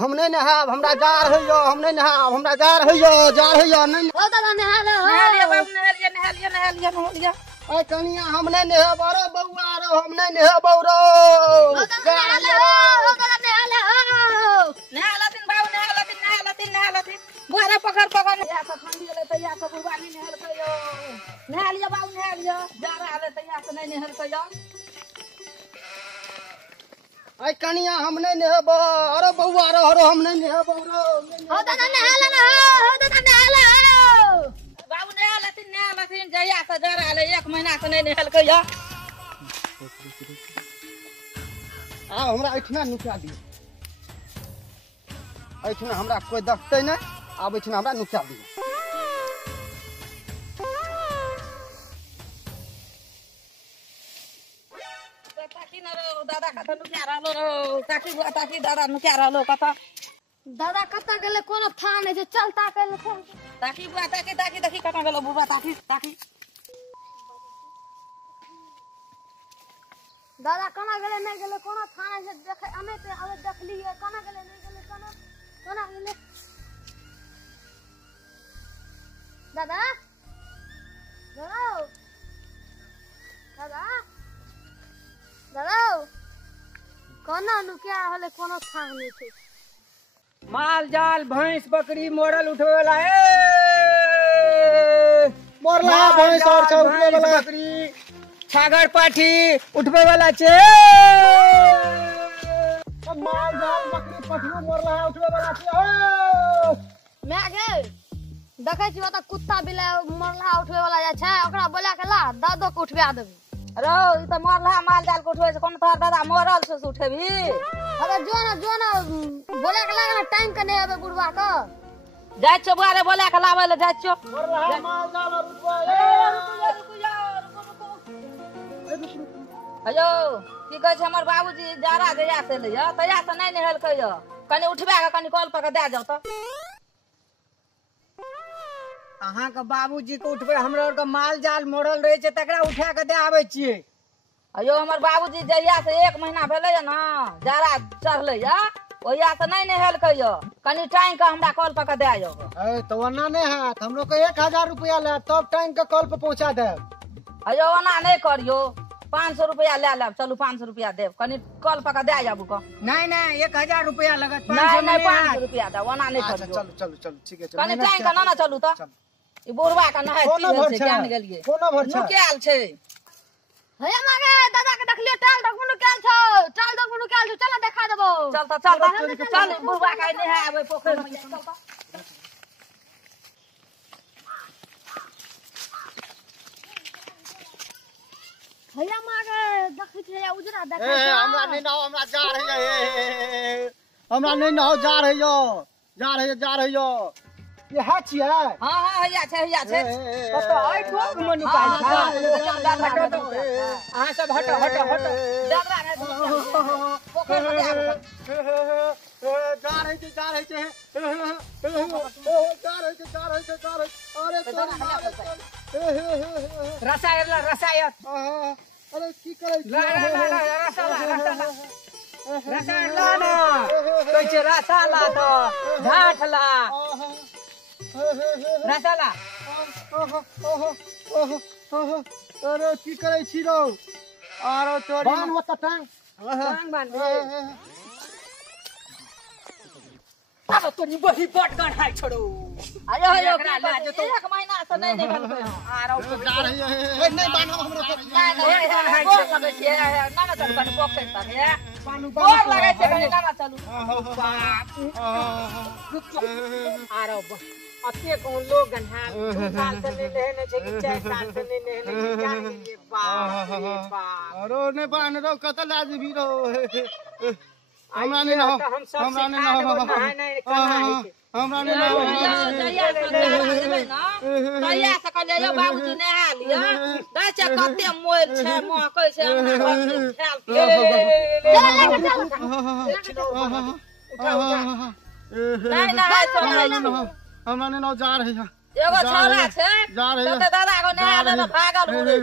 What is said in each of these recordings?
हम नहीं नहाब, हमरा जार होइयो, हम नहीं नहाब, हमरा जार होइयो नहीं। ओ दादा नहा ले, नहा लिया बाबू, नहा लिया। ए कनिया हम नहीं नहाब रे बउआ रे, हम नहीं नहाब रो। ओ दादा नहा ले, ओ दादा नहा ले। नहा लतिन बाबू, नहा लतिन। बुआरा पकड़ या सब ठंडी ले तैया सब बुबानी नहल कयो। नहा लिया बाबू, नहा लिया। जा रहा ले तैया से नहीं नहल कयो। ए कनिया हम नहीं नहाब अरे बउआ रे, हम नहीं नहाब रो। ओ दादा नहा ले ना, ओ दादा नहा ले। बाबू नहा लतिन जया से जा रहा ले 1 महीना से नहीं नहल कयो। आ हमरा इतना नुचा दी, इतना हमरा कोई देखते नहीं, आब इतना हमरा नुचा दी। दादा कत नुक्या रहलो रो, ताकी दादा नुक्या रहलो कत। दादा कत गेले कोनो था नहीं जे चलता केले था। ताकी बुआ ताकी देखी कत गेलो बुबा ताकी। दादा कना गेले नहीं गेले कोनो था नहीं जे देखे हमें पे अब देख लिए कना गेले नहीं गेले कना गेले। दादा कना नु क्या हले कोनो था नहीं छे। माल जाल भैंस बकरी मोरल उठवे वाला मोरला भैंस और सब उठवे वाला, बकरी छागर पाठी उठवे वाला छे। माल जाल बकरी पठरू मोरला उठवे वाला छे। मैं गे देखे छी ओता कुत्ता बिलाय मरला उठवे वाला जा छै, ओकरा बोला के ला दादो के उठवा देबी। रो ई त मरला माल जाल को उठवे से कोन तोहर दादा मरल से उठेबी। अरे जो ना बोले के लागे ना टाइम के नहीं आबे बुढ़वा का। जाय छो बुआरे बोला के लावे ले जाय छो। मोरला माल जाल उठवा अयो की कह छै हमर बाबूजी जारा गया से ले तया से नहीं नहल कयो, कनी उठबा के कनी कॉल पर के दे जाओ त। अहाँ के बाबूजी के उठवे हमरा और के माल जाल मोरल रहे छे तकरा उठा के दे आवे छिए। अयो हमर बाबूजी जहिया से 1 महीना भेले ना जारा चढ़ले ओहिया से नहीं नहल कयो, कनी टाइम के हमरा कॉल पर के दे जाओ। ए तो वना नहीं है, हम लोग को 1000 रुपया ले तब टाइम के कॉल पे पहुंचा दे। अयो ओना नहीं करियो, 500 रुपया ले लेब, चलू 500 रुपया देब, कनी कॉल पर के दे जाबू को। नहीं 1000 रुपया लगत, 500 नहीं 500 रुपया दे, ओना नहीं अच्छा करियो। चलो ठीक है कनी टाइम के ना चलू त। ई बुढ़वा का नहाय कोनो पी भर से छै, जान गेलिए कोनो भर छै। नुकेल छै। हे मागे दादा के देखलियो टाल तक मुनु केल छौ, टाल तक मुनु केल छौ, चल देखा देबो। चल बुढ़वा का नहाय आबे पोखर में चल त। भैया मागे देखै छै उजरा देखै ए छै। हमरा नहीं ना, हमरा जा रही है, हमरा नहीं ना जा रही हो। ये है छिए। हां हैया छै। कत आई ठोक मनु का अहाँ सब हट डगरा रे पोखर में जा रही छे अरे रसायन अरे की करे रसायन ला ना कहै छै रसाला तो झाठला रसाला। अरे की करे छी रो आरो तोरी बान होता टांग बान अब तोरी बही बट गढ़ाई छोड़ो। अयो 1 महीना से नहीं नहल कयो। जा रही है नहीं बानो हमरो नहीं गोर लगे छै ना चल कनी पोखर तक है गोर लगे छै कनी ना चलू। आरो अते कौन लोग गन्हा 2 साल से नहीं नहने छै कि 4 साल से नहीं नहने छै, जान गेलिए बाप रे बाप। अरो ने बान रो कत लाज भी रो हमरा नहीं ना, हमरा नहीं ना, हमरा नहीं ना। तैया से कहले यो बाबूजी नहा लिया दै छै कते मोल छै महकै छै हमरा खाल नहीं हमरा नहीं ना जा रही है। एगो छोरा छै जा रही है। कते दादा को नहा दे भागल उड़े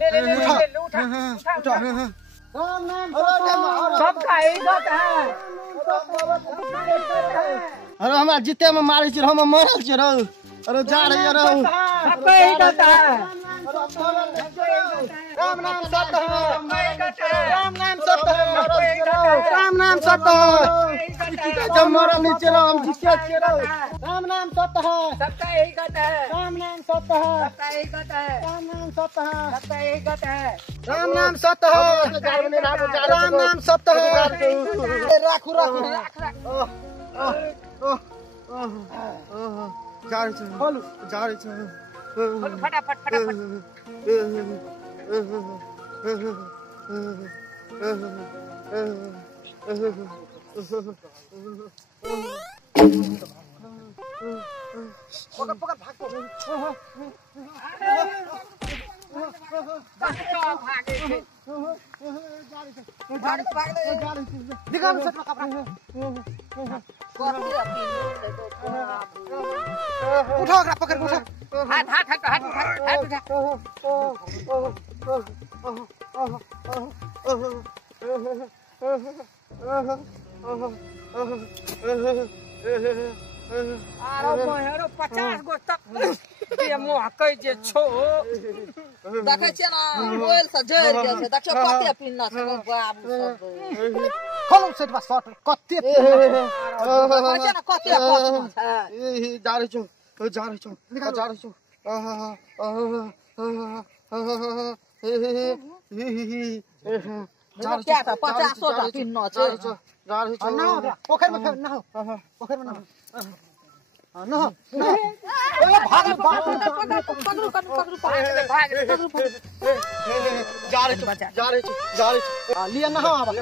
ले उठा सबका इज्जत है। अरे हमरा जीते में मारे छी हम मरल छी रो अरे जा रही रो राम नाम सत्य है राम नाम सत्य है राम नाम सत्य है जब मरल नीचे रो हम जीते छी रो राम नाम सत्य है सबका यही कहता है राम नाम सत्य है सबका यही कहता है राम नाम सत्य है सबका यही कहता है राम नाम सत्य है राम नाम सत्य है राखू राखू जा रही छे बोलू जा रही छे फटाफट फटाफट पकड़ पकड़ भाग भागे थे दिखा मुझे कपड़ा उठा पकड़ उठा हाथ हाथ हाथ हाथ हाथ उठा आरो मोहरो 50 गो तक ये मोह कह जे छो देखे छियै ना मोबाइल से झड़ गेल छै देखियो कते पिन्ना छै बाबू सब खोलो सेट बस शॉट कते देखे छियै ना कते पत्थर छै जा रही छो जा रही छो क्या था 50 टा पिन्ना छै जा रही छो ना पोखर में ना हो पोखर में ना ना भाग पकड़ू जा रही छो लिया ना हो आबा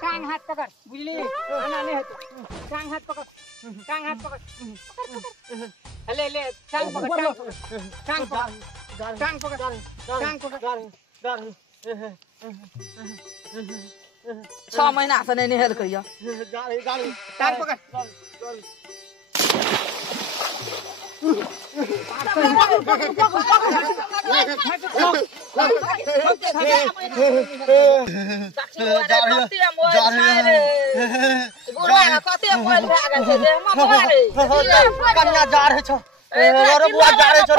टांग हाथ पकड़ बुझली आना नहीं है टांग हाथ पकड़ ले ले टांग पकड़ टांग पकड़ टांग पकड़ टांग पकड़ 6 महीना से नहीं नहेलकै या टांग पकड़ कन्या जा रहे छो अरे बुआ जा रहे छो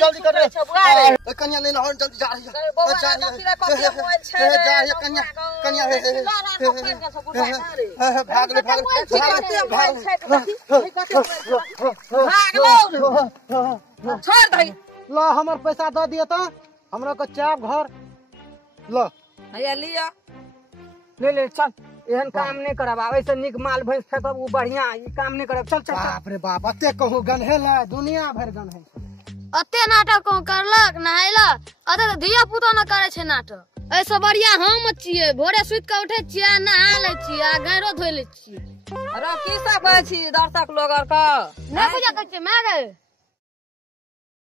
जल्दी कर रे कन्या ले लाओ जल्दी जा रही है कन्या भाग ले छोड़ दही ला हमर पैसा दे दिए तो हमरा को चाप घर ला हैया लिया ले चल एहन काम नहीं करब ऐसे निक माल भैंस फेंकब वो बढ़िया ई काम नहीं करब चल बाप रे बाप अते कहू गन्हे ला दुनिया भर गन्हे अते नाटक को करलक नहाइलक अते तो धिया पुता न करे छै नाटक ऐसे बढ़िया हम छियै भोरे सुत के उठे छियै नहा ले छियै गैरो धोइ ले छियै अरे की सब कहै छी दर्शक लोग आर का नहीं पूजा कर छियै मैं गए